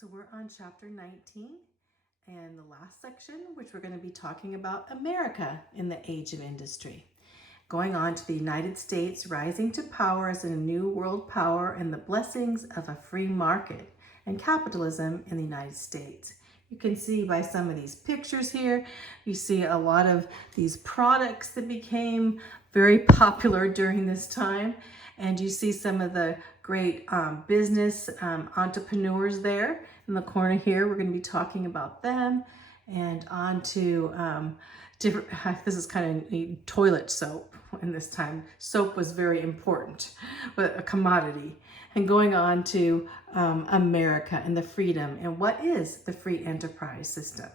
So we're on chapter 19 and the last section, which we're going to be talking about America in the age of industry. Going on to the United States rising to power as a new world power and the blessings of a free market and capitalism in the United States. You can see by some of these pictures here, you see a lot of these products that became very popular during this time. And you see some of the great business entrepreneurs there in the corner here. We're going to be talking about them and on to different, this is kind of neat, toilet soap. And this time soap was very important, a commodity. And going on to America and the freedom and what is the free enterprise system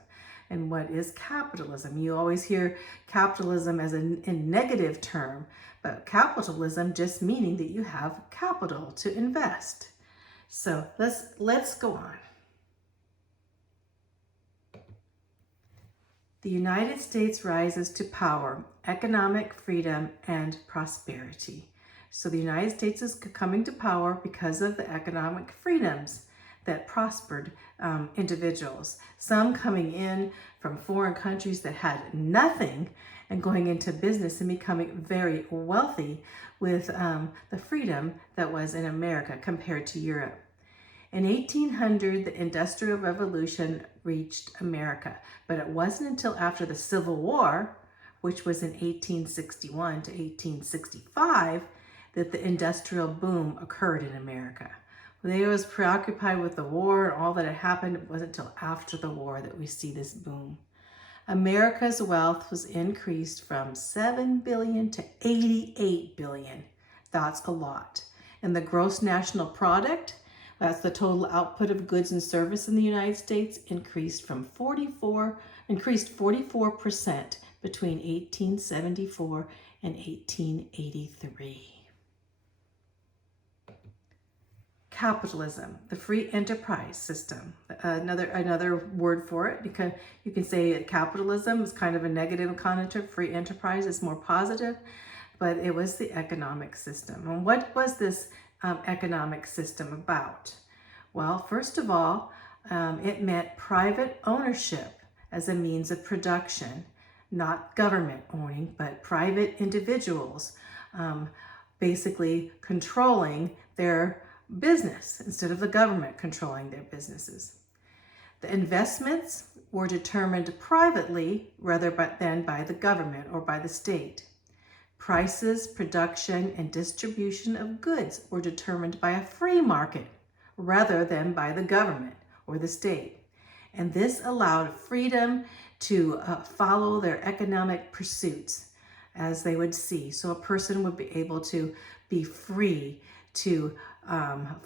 and what is capitalism. You always hear capitalism as a negative term, but capitalism just meaning that you have capital to invest. So let's go on. The United States rises to power, economic freedom, and prosperity. So the United States is coming to power because of the economic freedoms that prospered individuals. Some coming in from foreign countries that had nothing and going into business and becoming very wealthy with the freedom that was in America compared to Europe. In 1800, the Industrial Revolution reached America, but it wasn't until after the Civil War, which was in 1861 to 1865, that the industrial boom occurred in America. They was preoccupied with the war and all that had happened. It wasn't until after the war that we see this boom. America's wealth was increased from 7 billion to 88 billion. That's a lot. And the gross national product, that's the total output of goods and service in the United States, increased 44% between 1874 and 1883. Capitalism, the free enterprise system, another word for it, because you can say capitalism is kind of a negative connotation. Free enterprise is more positive, but it was the economic system. And what was this economic system about? Well, first of all, it meant private ownership as a means of production, not government owning, but private individuals basically controlling their business instead of the government controlling their businesses. The investments were determined privately rather than by the government or by the state. Prices, production, and distribution of goods were determined by a free market rather than by the government or the state. And this allowed freedom to follow their economic pursuits as they would see. So a person would be able to be free to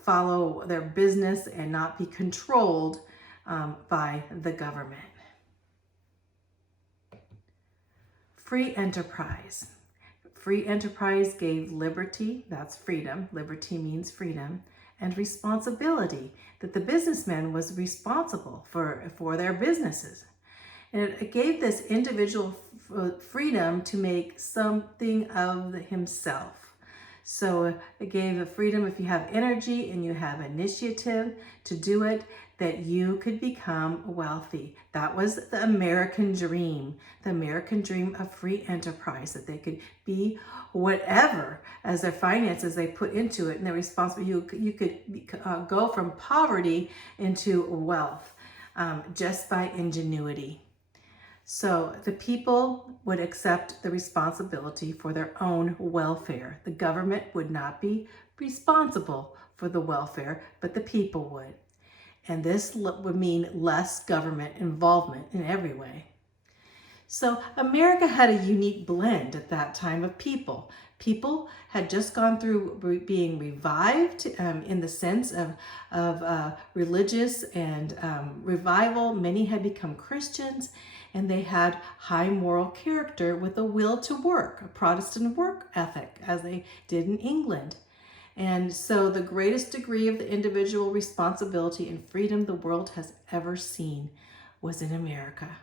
follow their business and not be controlled by the government. Free enterprise. Free enterprise gave liberty, that's freedom, liberty means freedom, and responsibility, that the businessman was responsible for their businesses. And it gave this individual freedom to make something of himself. So it gave a freedom, if you have energy and you have initiative to do it, that you could become wealthy. That was the American dream of free enterprise, that they could be whatever as their finances they put into it and their responsibility. You could go from poverty into wealth just by ingenuity. So the people would accept the responsibility for their own welfare. The government would not be responsible for the welfare, but the people would. And this would mean less government involvement in every way. So America had a unique blend at that time of people. People had just gone through being revived in the sense of religious and revival. Many had become Christians, and they had high moral character with a will to work, a Protestant work ethic, as they did in England. And so the greatest degree of the individual responsibility and freedom the world has ever seen was in America.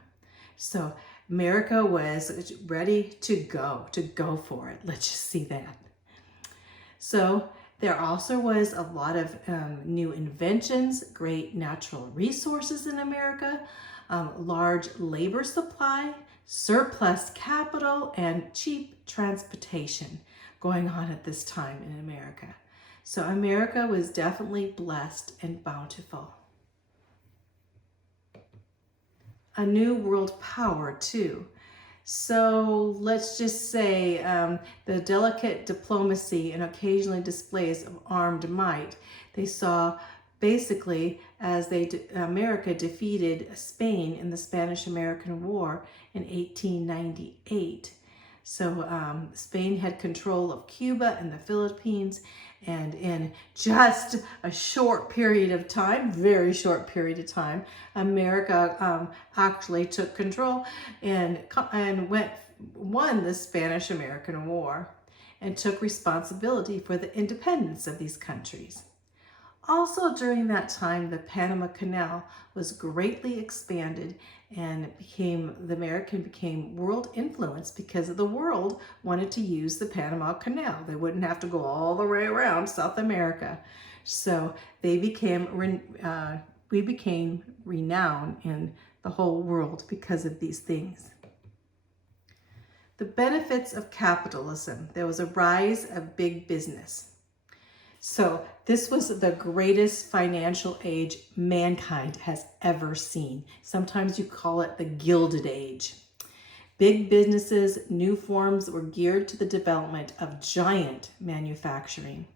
So America was ready to go for it. Let's just see that. So There also was a lot of new inventions, great natural resources in America, large labor supply, surplus capital, and cheap transportation going on at this time in America. So America was definitely blessed and bountiful. A new world power too. So let's just say the delicate diplomacy and occasionally displays of armed might they saw basically as America defeated Spain in the Spanish-American War in 1898. So Spain had control of Cuba and the Philippines, and in just a short period of time, very short period of time, America actually took control and won the Spanish-American War and took responsibility for the independence of these countries. Also during that time, the Panama Canal was greatly expanded and the American became world influence because the world wanted to use the Panama Canal. They wouldn't have to go all the way around South America. So we became renowned in the whole world because of these things. The benefits of capitalism. There was a rise of big business. So this was the greatest financial age mankind has ever seen. Sometimes you call it the Gilded Age. Big businesses, new forms were geared to the development of giant manufacturing.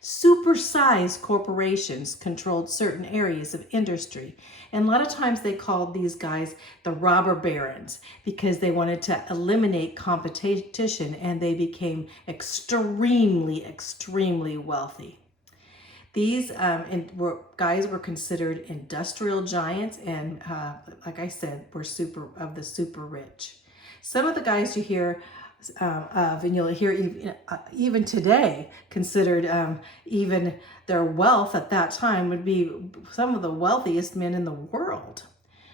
Supersized corporations controlled certain areas of industry. And a lot of times they called these guys the robber barons because they wanted to eliminate competition and they became extremely, extremely wealthy. These guys were considered industrial giants and, like I said, were of the super rich. Some of the guys you hear of, and you'll hear even today, considered even their wealth at that time would be some of the wealthiest men in the world.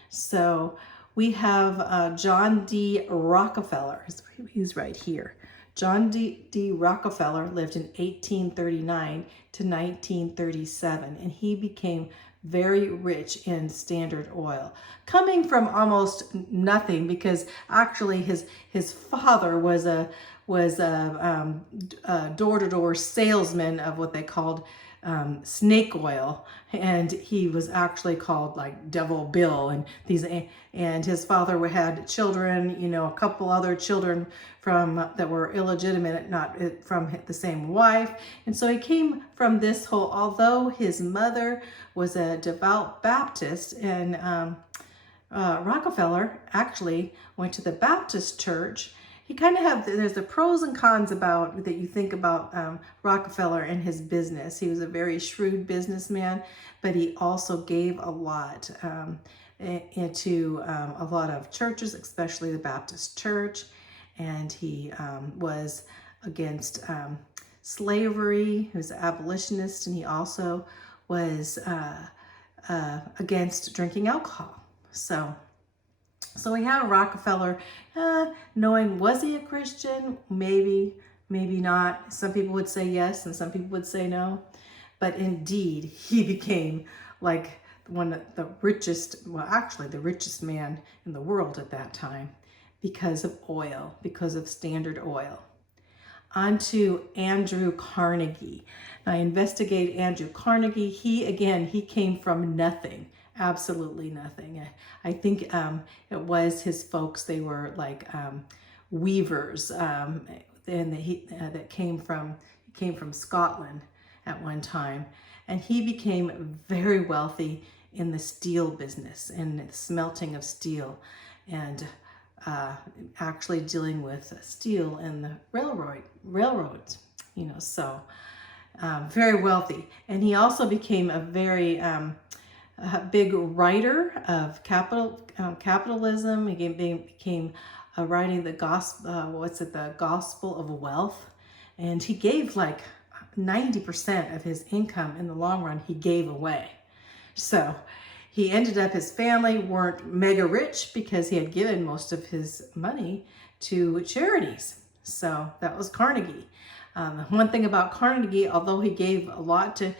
So we have John D. Rockefeller. He's right here. John D. Rockefeller lived in 1839 to 1937, and he became very rich in Standard Oil, coming from almost nothing because actually his father was a door-to-door salesman of what they called snake oil, and he was actually called like Devil Bill, and his father had children, a couple other children that were illegitimate, not from the same wife. And so he came from this whole, although his mother was a devout Baptist, and Rockefeller actually went to the Baptist church. He kind of there's the pros and cons about that you think about Rockefeller and his business. He was a very shrewd businessman, but he also gave a lot into a lot of churches, especially the Baptist church. And he was against slavery. He was an abolitionist, and he also was against drinking alcohol. So we have Rockefeller knowing, was he a Christian? Maybe, maybe not. Some people would say yes, and some people would say no. But indeed, he became like one of the richest, well, actually the richest man in the world at that time because of oil, because of Standard Oil. On to Andrew Carnegie. I investigate Andrew Carnegie. He came from nothing. Absolutely nothing. I think it was his folks. They were like weavers, and that came from Scotland at one time, and he became very wealthy in the steel business and the smelting of steel, and actually dealing with steel and the railroads. So very wealthy, and he also became a very a big writer of capitalism. He became writing the gospel. The Gospel of Wealth, and he gave like 90% of his income in the long run. He gave away. So he ended up, his family weren't mega rich because he had given most of his money to charities. So that was Carnegie. One thing about Carnegie, although he gave a lot to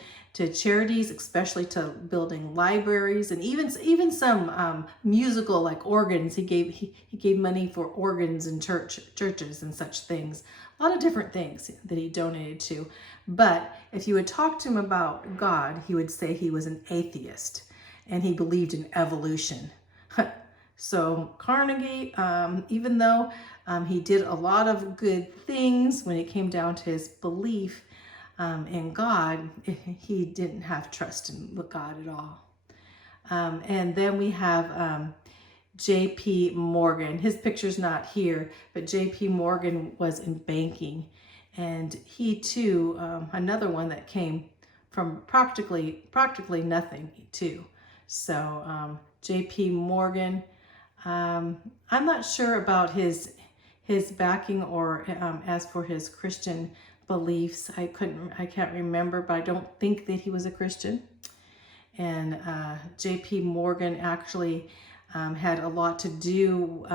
charities, especially to building libraries and even some musical like organs. He gave money for organs in churches and such things. A lot of different things that he donated to. But if you would talk to him about God, he would say he was an atheist and he believed in evolution. So Carnegie, even though he did a lot of good things when it came down to his belief in God, he didn't have trust in God at all. And then we have J.P. Morgan. His picture's not here, but J.P. Morgan was in banking. And he too, another one that came from practically nothing too. So J.P. Morgan, I'm not sure about his backing or as for his Christian beliefs. I can't remember, but I don't think that he was a Christian. And J.P. Morgan actually had a lot to do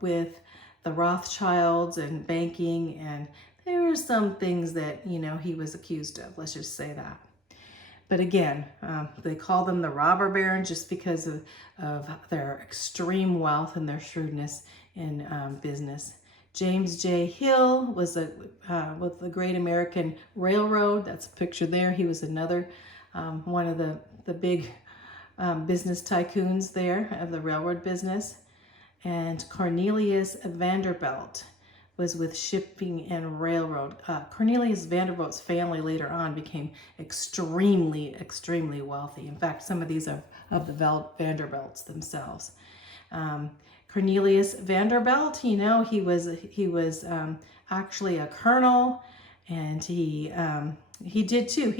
with the Rothschilds and banking, and there were some things that he was accused of. Let's just say that. But again, they call them the robber barons just because of their extreme wealth and their shrewdness in business. James J. Hill was with the Great American Railroad. That's a picture there. He was another one of the big business tycoons there of the railroad business. And Cornelius Vanderbilt was with shipping and railroad. Cornelius Vanderbilt's family later on became extremely wealthy. In fact, some of these are of the Vanderbilts themselves. Cornelius Vanderbilt, he was actually a colonel, and he did too.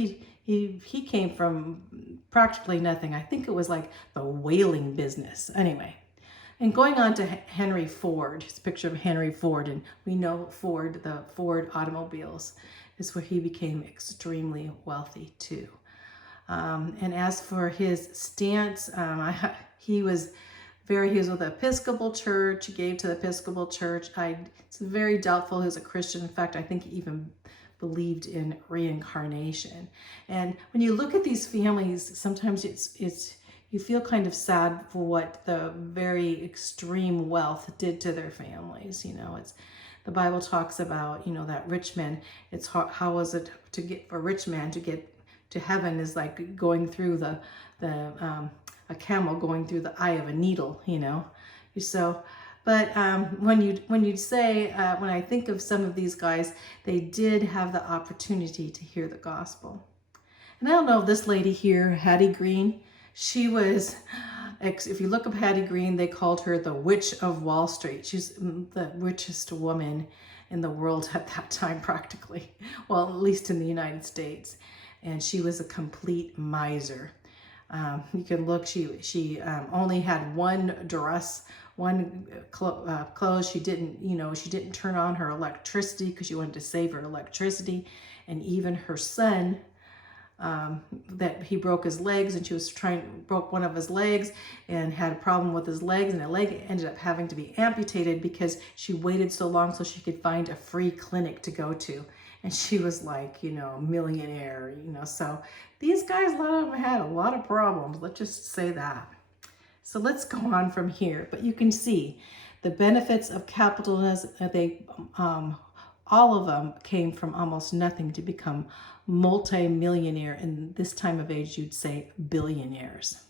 He came from practically nothing. I think it was like the whaling business. Anyway, and going on to Henry Ford, his picture of Henry Ford, and we know Ford, the Ford automobiles, is where he became extremely wealthy too. And as for his stance, he was with the Episcopal Church. He gave to the Episcopal Church. It's very doubtful he was a Christian. In fact, I think he even believed in reincarnation. And when you look at these families, sometimes you feel kind of sad for what the very extreme wealth did to their families. The Bible talks about, that rich man. It's how was it to get for a rich man to get to heaven is like going through a camel going through the eye of a needle. So. But when I think of some of these guys, they did have the opportunity to hear the gospel. And I don't know if this lady here, Hattie Green, she was, if you look up Hattie Green, they called her the Witch of Wall Street. She's the richest woman in the world at that time, practically. Well, at least in the United States. And she was a complete miser. You can look, she only had one dress, one clothes. She didn't turn on her electricity because she wanted to save her electricity. And even her son, that he broke his legs, and she was broke one of his legs and had a problem with his legs, and the leg ended up having to be amputated because she waited so long so she could find a free clinic to go to. And she was like, a millionaire, so these guys, a lot of them had a lot of problems. Let's just say that. So let's go on from here. But you can see the benefits of capitalism. All of them came from almost nothing to become multi-millionaire. In this time of age, you'd say billionaires.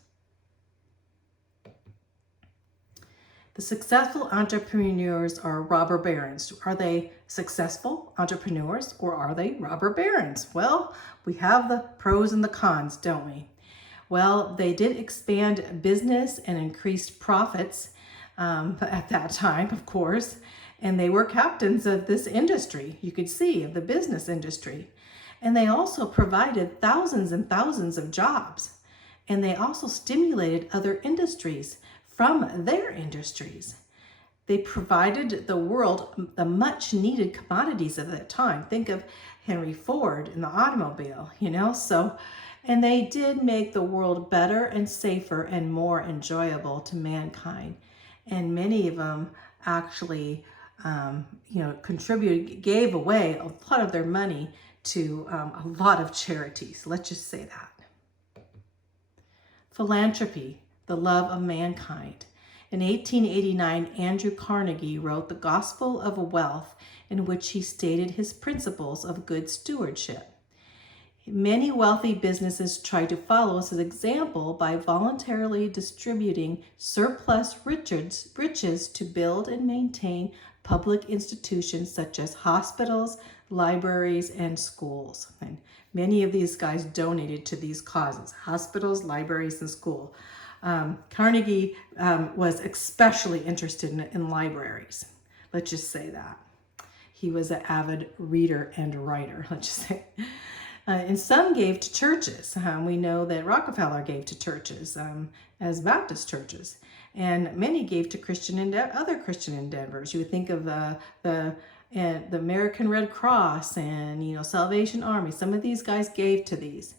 The successful entrepreneurs are robber barons. Are they successful entrepreneurs or are they robber barons? Well, we have the pros and the cons, don't we? Well, they did expand business and increased profits at that time, of course, and they were captains of this industry, you could see, of the business industry. And they also provided thousands and thousands of jobs. And they also stimulated other industries from their industries. They provided the world the much needed commodities of that time. Think of Henry Ford and the automobile, and they did make the world better and safer and more enjoyable to mankind. And many of them actually gave away a lot of their money to a lot of charities. Let's just say that. Philanthropy, the love of mankind. In 1889, Andrew Carnegie wrote The Gospel of Wealth, in which he stated his principles of good stewardship. Many wealthy businesses try to follow his example by voluntarily distributing surplus riches to build and maintain public institutions such as hospitals, libraries, and schools. And many of these guys donated to these causes: hospitals, libraries, and school. Carnegie was especially interested in libraries. Let's just say that. He was an avid reader and writer, let's just say. And some gave to churches. We know that Rockefeller gave to churches as Baptist churches. And many gave to other Christian endeavors. You would think of the American Red Cross and Salvation Army. Some of these guys gave to these.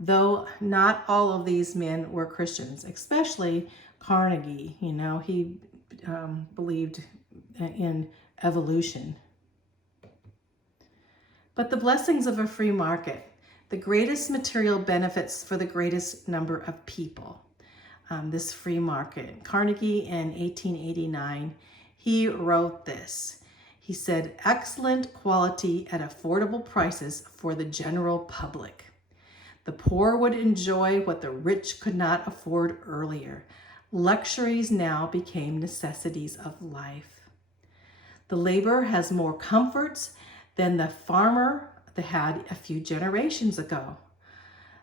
Though not all of these men were Christians, especially Carnegie. He believed in evolution. But the blessings of a free market, the greatest material benefits for the greatest number of people. This free market. Carnegie in 1889, he wrote this. He said, excellent quality at affordable prices for the general public. The poor would enjoy what the rich could not afford earlier. Luxuries now became necessities of life. The laborer has more comforts than the farmer that had a few generations ago.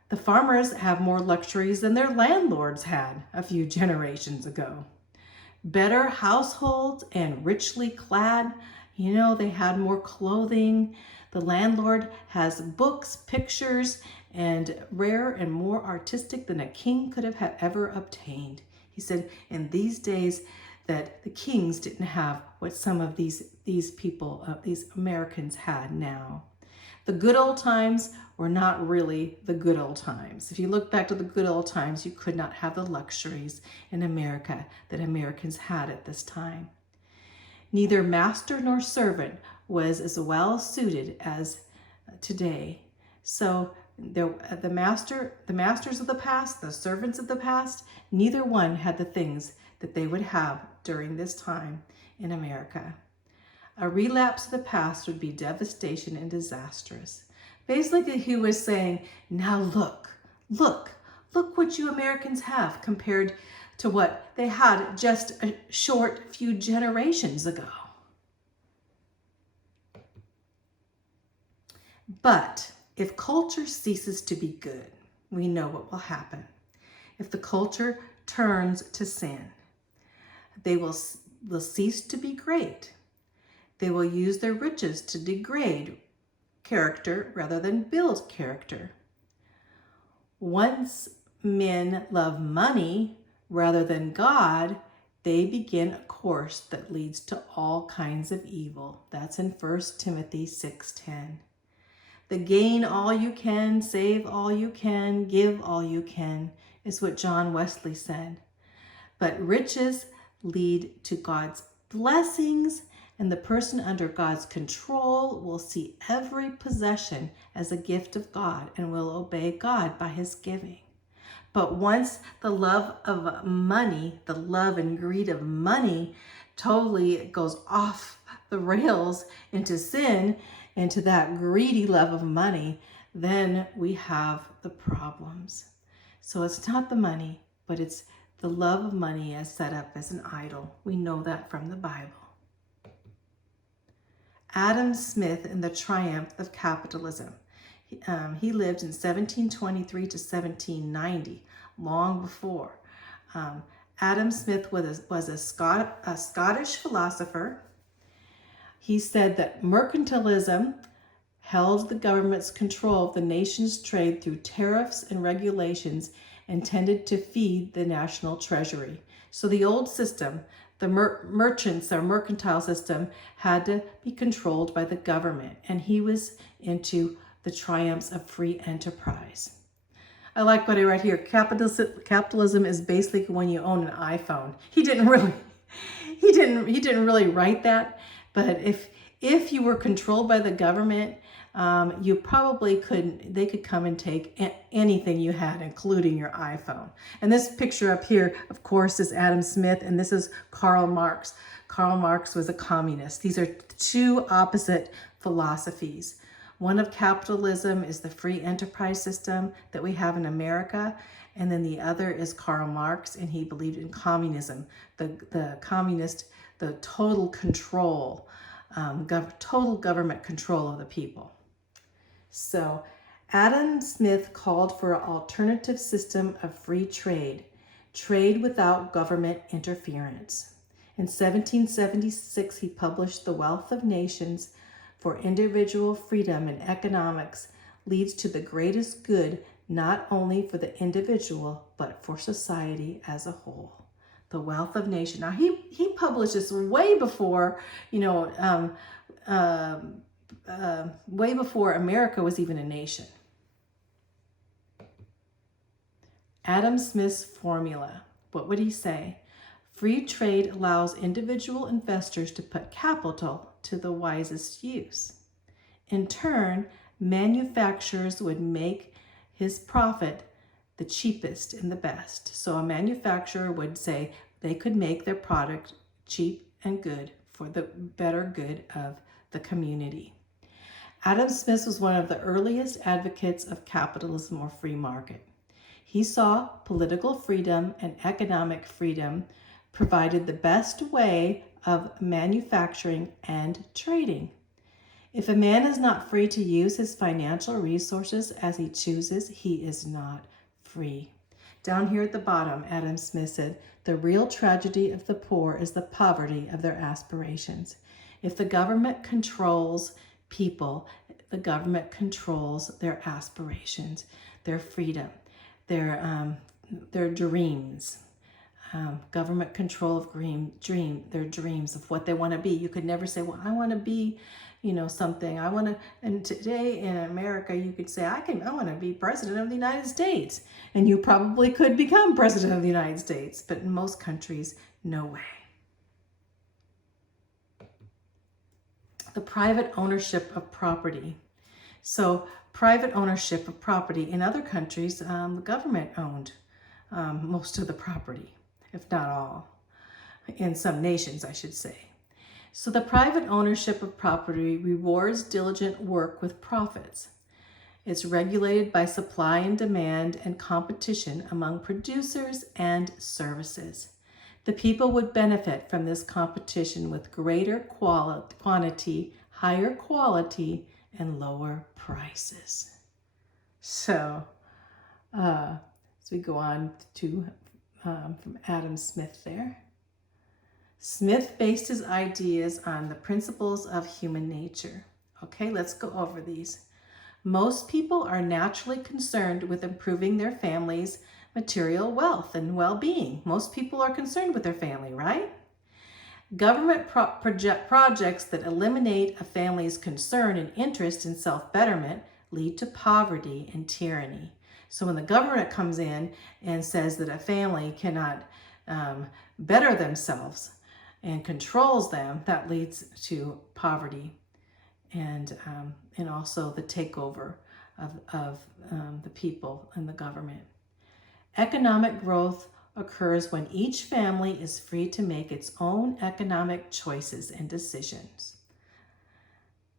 The farmers have more luxuries than their landlords had a few generations ago. Better households and richly clad, they had more clothing. The landlord has books, pictures, and rare and more artistic than a king could have ever obtained. He said in these days that the kings didn't have what some of these people, these Americans had now. The good old times were not really the good old times. If you look back to the good old times, you could not have the luxuries in America that Americans had at this time. Neither master nor servant was as well suited as today. So the masters of the past, the servants of the past, neither one had the things that they would have during this time in America. A relapse of the past would be devastation and disastrous. Basically, he was saying, now look what you Americans have compared to what they had just a short few generations ago. But if culture ceases to be good, we know what will happen. If the culture turns to sin, they will cease to be great. They will use their riches to degrade character rather than build character. Once men love money rather than God, they begin a course that leads to all kinds of evil. That's in 1 Timothy 6:10. The gain all you can, save all you can, give all you can, is what John Wesley said. But riches lead to God's blessings, and the person under God's control will see every possession as a gift of God and will obey God by his giving. But once the love of money, the love and greed of money totally goes off the rails into sin, into that greedy love of money, then we have the problems. So it's not the money, but it's the love of money as set up as an idol. We know that from the Bible. Adam Smith in The Triumph of Capitalism. He lived in 1723 to 1790, long before. Adam Smith was a Scottish philosopher. He said that mercantilism held the government's control of the nation's trade through tariffs and regulations intended to feed the national treasury. So the old system, the merchants, our mercantile system, had to be controlled by the government, and he was into the triumphs of free enterprise. I like what I read here. Capitalism is basically when you own an iPhone. He didn't really He didn't really write that, but if you were controlled by the government, you probably they could come and take anything you had, including your iPhone. And this picture up here, of course, is Adam Smith, and this is Karl Marx. Karl Marx was a communist. These are two opposite philosophies. One of capitalism is the free enterprise system that we have in America, and then the other is Karl Marx, and he believed in communism, the communist, the total control, total government control of the people. So Adam Smith called for an alternative system of free trade without government interference. In 1776, he published The Wealth of Nations. For individual freedom in economics leads to the greatest good, not only for the individual, but for society as a whole. The Wealth of Nations. Now, he published this way before, way before America was even a nation. Adam Smith's formula. What would he say? Free trade allows individual investors to put capital to the wisest use. In turn, manufacturers would make his profit the cheapest and the best. So a manufacturer would say they could make their product cheap and good for the better good of the community. Adam Smith was one of the earliest advocates of capitalism or free market. He saw political freedom and economic freedom provided the best way of manufacturing and trading. If a man is not free to use his financial resources as he chooses, he is not free. Down here at the bottom, Adam Smith said, the real tragedy of the poor is the poverty of their aspirations. If the government controls people, the government controls their aspirations, their freedom, their dreams. Government control of their dreams of what they want to be. You could never say, well, I want to be, something. And today in America, you could say, I want to be president of the United States. And you probably could become president of the United States. But in most countries, no way. The private ownership of property. So private ownership of property in other countries, the government owned most of the property, if not all, in some nations, I should say. So the private ownership of property rewards diligent work with profits. It's regulated by supply and demand and competition among producers and services. The people would benefit from this competition with greater quantity, higher quality, and lower prices. So, as we go on to from Adam Smith there. Smith based his ideas on the principles of human nature. Okay, let's go over these. Most people are naturally concerned with improving their family's material wealth and well-being. Most people are concerned with their family, right? Government projects that eliminate a family's concern and interest in self-betterment lead to poverty and tyranny. So when the government comes in and says that a family cannot better themselves and controls them, that leads to poverty and also the takeover of the people and the government. Economic growth occurs when each family is free to make its own economic choices and decisions.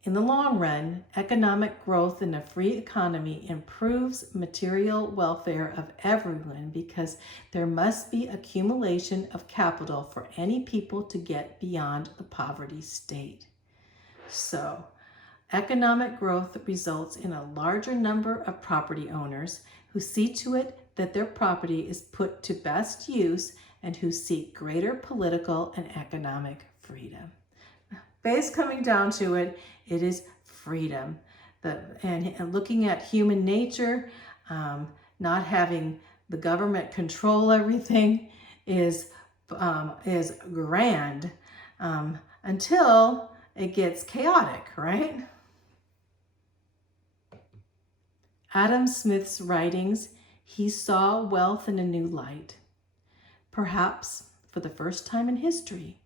In the long run, economic growth in a free economy improves material welfare of everyone because there must be accumulation of capital for any people to get beyond the poverty state. So, economic growth results in a larger number of property owners who see to it that their property is put to best use and who seek greater political and economic freedom. Base coming down to it, it is freedom. And looking at human nature, not having the government control everything is grand until it gets chaotic, right? Adam Smith's writings, he saw wealth in a new light. Perhaps for the first time in history,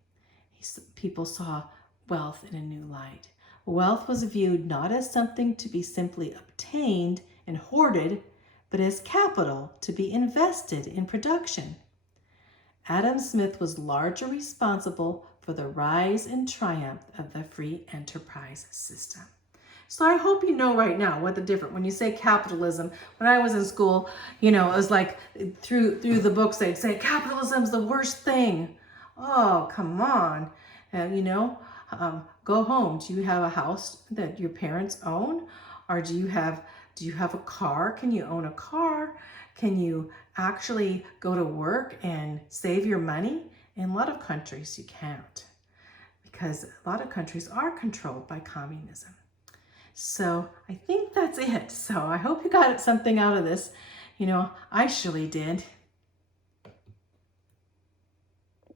people saw wealth in a new light. Wealth was viewed not as something to be simply obtained and hoarded, but as capital to be invested in production. Adam Smith was largely responsible for the rise and triumph of the free enterprise system. So I hope you know right now what the difference, when you say capitalism, when I was in school, it was like through the books, they'd say capitalism's the worst thing. Oh, come on. Go home. Do you have a house that your parents own? Or do you have a car? Can you own a car? Can you actually go to work and save your money? In a lot of countries, you can't, because a lot of countries are controlled by communism. So I think that's it. So I hope you got something out of this. I surely did.